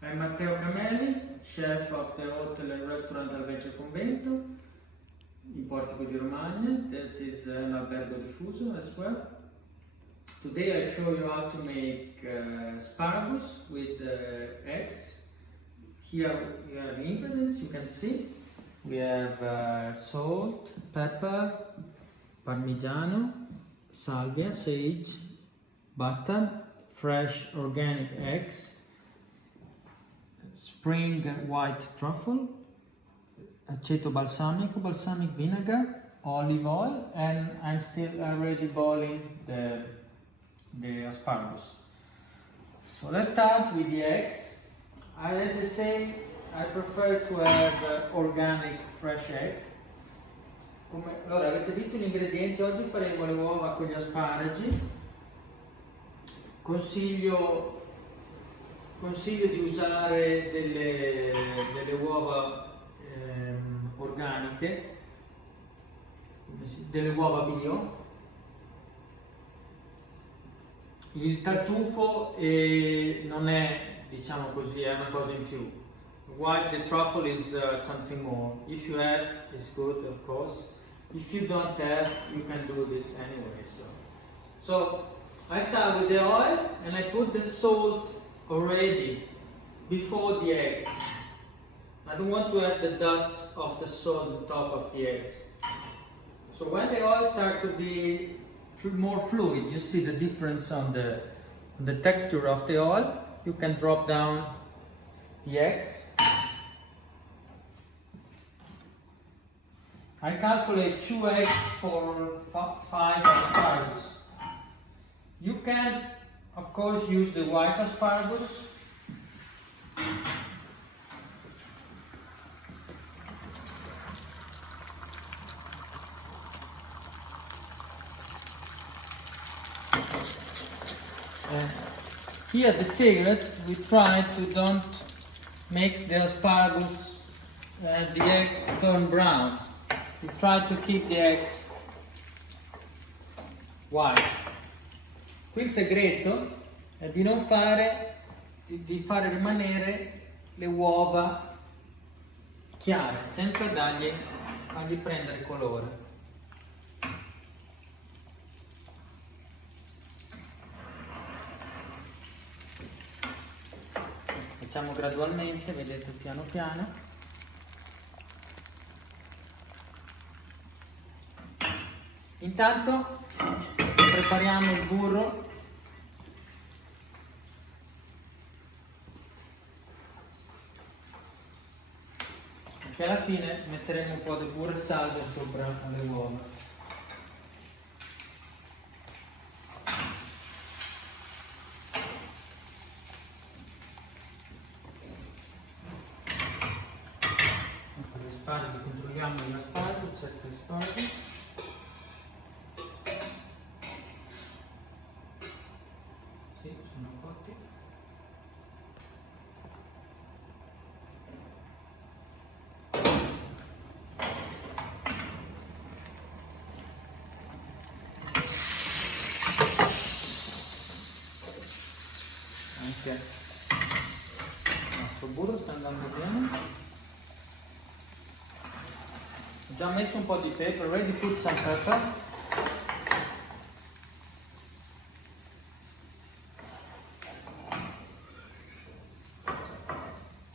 I'm Matteo Camelli, chef of the hotel and restaurant al Vecchio Convento in Portico di Romagna. That is an albergo diffuso as well. Today I show you how to make asparagus with eggs. Here we have the ingredients, you can see. We have salt, pepper, parmigiano, salvia, sage, butter, fresh organic eggs, spring white truffle, aceto balsamico, balsamic vinegar, olive oil, and I'm still already boiling the asparagus. So let's start with the eggs. As I say, I prefer to have organic fresh eggs. Allora, avete visto gli ingredienti? Oggi faremo le uova con gli asparagi. Consiglio di usare delle uova organiche, delle uova bio. Il tartufo non è, diciamo così, è una cosa in più. The truffle is something more. If you have, it's good, of course. If you don't have, you can do this anyway. So I start with the oil and I put the salt already before the eggs. I don't want to have the dots of the salt on top of the eggs. So when the oil starts to be more fluid, you see the difference on the texture of the oil, you can drop down the eggs. I calculate 2 eggs for 5 asparagus. You can, of course, use the white asparagus. Here the secret, we try to don't make the asparagus and the eggs turn brown. We try to keep the eggs white. Qui il segreto è di non fare, di fare rimanere le uova chiare, senza fargli prendere colore. Facciamo gradualmente, vedete, piano piano. Intanto prepariamo il burro. Perché alla fine metteremo un po' di burro e salvia sopra le uova. Le asparagi, controlliamo gli asparagi, 7 asparagi. Sì, sono cotti. Anche il nostro burro sta andando bene. Ho già messo un po' di pepe, already put some pepper.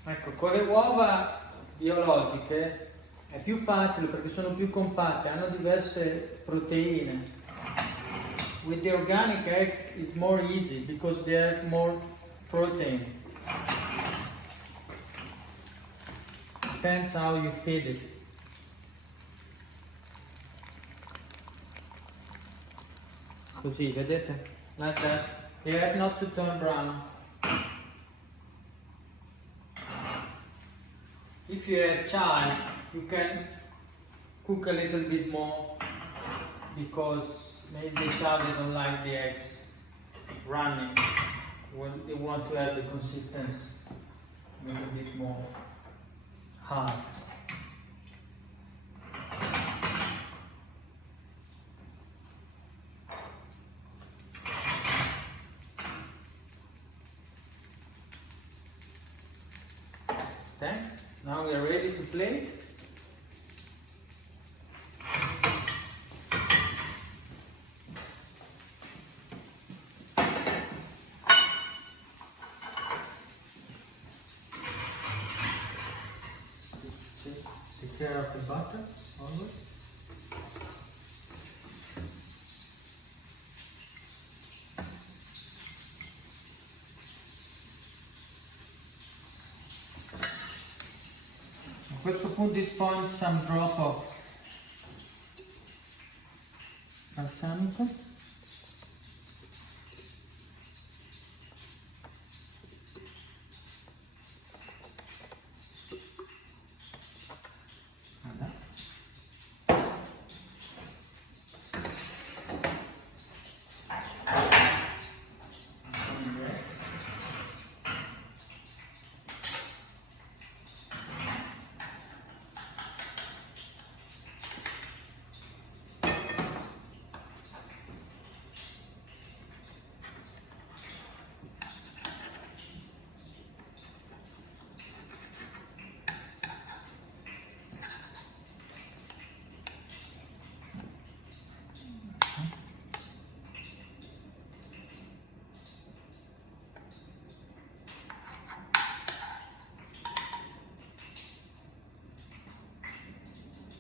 Ecco, con le uova biologiche è più facile perché sono più compatte, hanno diverse proteine. With the organic eggs it's more easy because they have more protein. Depends how you feed it. Così, vedete? Like that. They have not to turn brown. If you have child, you can cook a little bit more because maybe the child don't like the eggs running. They want to have the consistency a little bit more hard. Okay, now we are ready to play. Take care of the butter always. A questo punto dispone some drop of balsamico.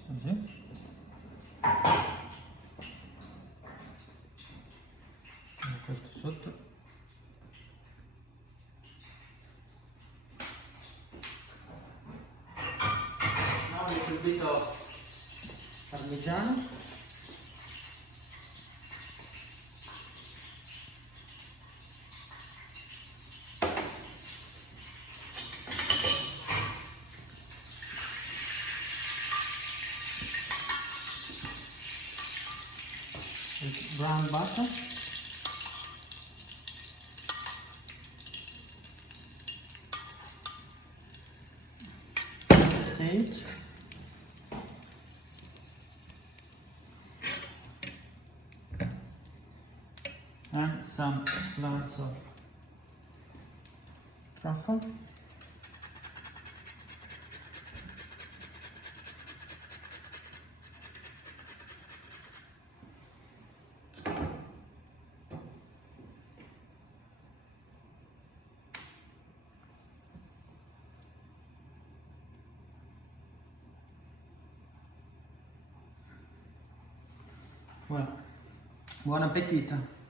Così. E questo sotto. Now a little bit of parmigiano. With brown butter. Sage. And some cloves of truffle. Voilà. Buon appetito!